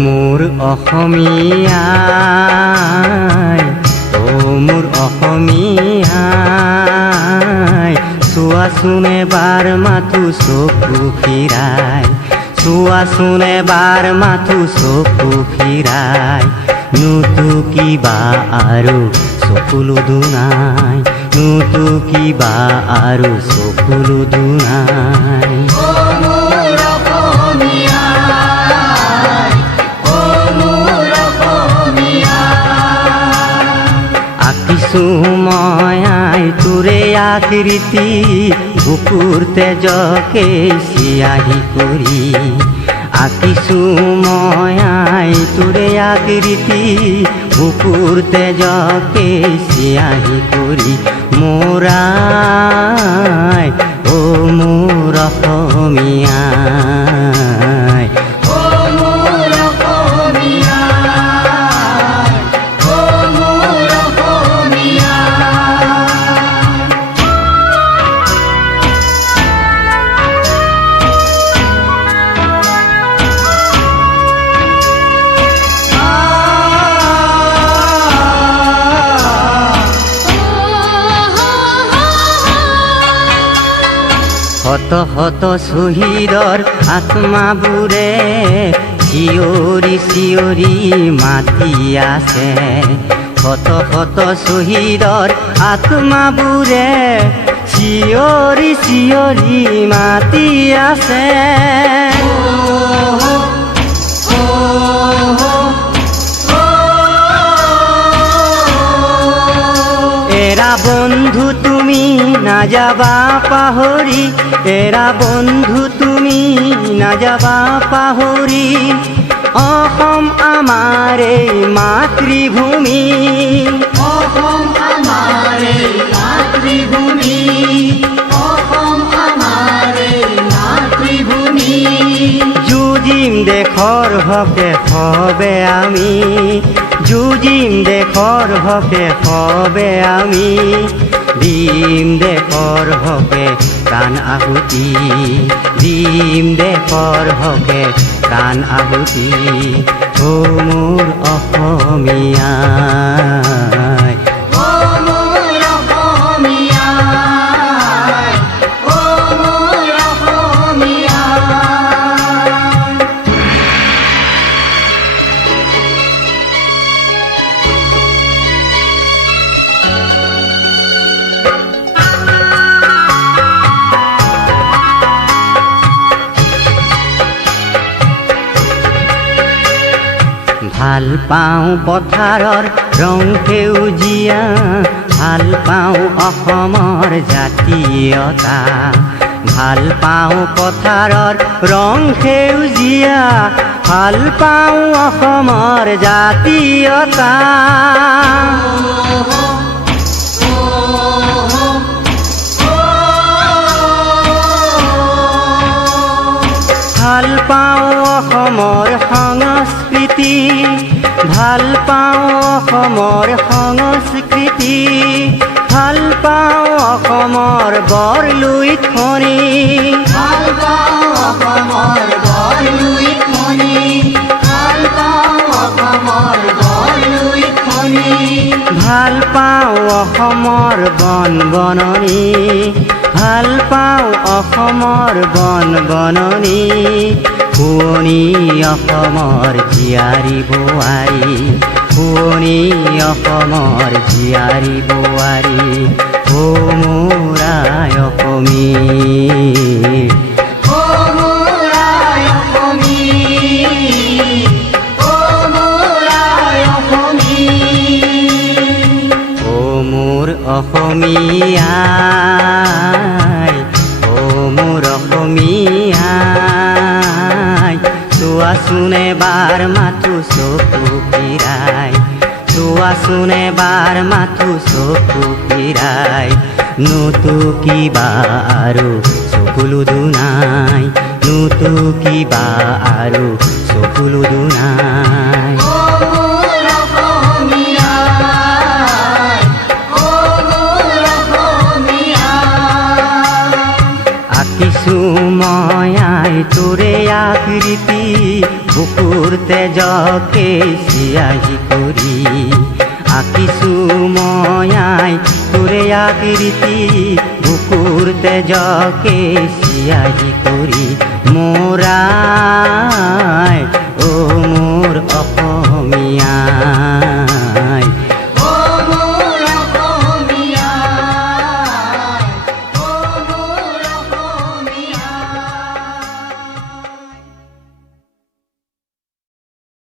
মোৰ অসমীয়াই, মোৰ অসমীয়াই, চোৱাচোন এবাৰ মাথো চকু ফিৰাই, চোৱাচোন এবাৰ মাথো চকু ফিৰাই, নুতো কিবা আৰু চকুলো দুনাই, নুতো কিবা আৰু চকুলো দুনাই। আঁকিছো মই আই তোৰে আকৃতি, বুকুৰ তেজকে চিয়াহী কৰি, আঁকিছো মই আই তোৰে আকৃতি, বুকুৰ তেজকে চিয়াহী কৰি, মোৰ আই অ মোৰ অসমীয়াই, শত শত শ্বহীদৰ আত্মাবোৰে চিঞৰি চিঞৰি মাতি আছে, শত শত শ্বহীদৰ আত্মাবোৰে চিঞৰি চিঞৰি মাতি আছে। এৰা বন্ধু তুমি নাযাবা পাহৰি, এৰা বন্ধু তুমি নাযাবা পাহৰি, অসম আমাৰ এই মাতৃভূমি, অসম আমাৰ এই মাতৃভূমি, অসম আমাৰ এই মাতৃভূমি, যুঁজিম দেশৰ হকে সবে আমি, যুঁজিম দেশৰ হকে সবে আমি, দিম দেশৰ হকে প্ৰাণ আহুতি, দিম দেশৰ হকে প্ৰাণ আহুতি, অ মোৰ অসমীয়াই, অ মোৰ অসমীয়াই, অ মোৰ অসমীয়াই। ভাল পাওঁ পথাৰৰ ৰং সেউজীয়া, ভাল পাওঁ অসমৰ জাতীয়তা, ভাল পাওঁ পথাৰৰ ৰং সেউজীয়া, ভাল পাওঁ অসমৰ জাতীয়তা, ভাল পাওঁ অসমৰ সংস্কৃতি, ভাল পাওঁ অসমৰ সংস্কৃতি, ভাল পাওঁ অসমৰ বৰলুইতখনি, ভাল পাওঁ অসমৰ বৰলুইতখনি, ভাল পাওঁ অসমৰ বৰলুইতখনি, ভাল পাওঁ অসমৰ বন বননি, ভাল পাওঁ অসমৰ বন বননি, শুৱনি অসমৰ জীয়াৰী বোৱাৰী, শুৱনি অসমৰ জীয়াৰী বোৱাৰী, অ মোৰ আই অসমী, অ মোৰ আই অসমী, অ মোৰ আই অসমী, অ মোৰ অসমীয়াই, অ মোৰ অসমীয়াই, চোৱাচোন এবাৰ মাথো চকু ফিৰাই, চোৱাচোন এবাৰ মাথো চকু ফিৰাই, নুতো কিবা আৰু চকুলো দুনাই, নুতো কিবা আৰু চকুলো দুনাই। আঁকিছো মই আই তোৰে আকৃতি বুকুৰ তেজকে চিয়াহী কৰি আঁকিছো মই আই তোৰে আকৃতি বুকুৰ তেজকে চিয়াহী কৰি মোৰ আই অ মোৰ অসমীয়া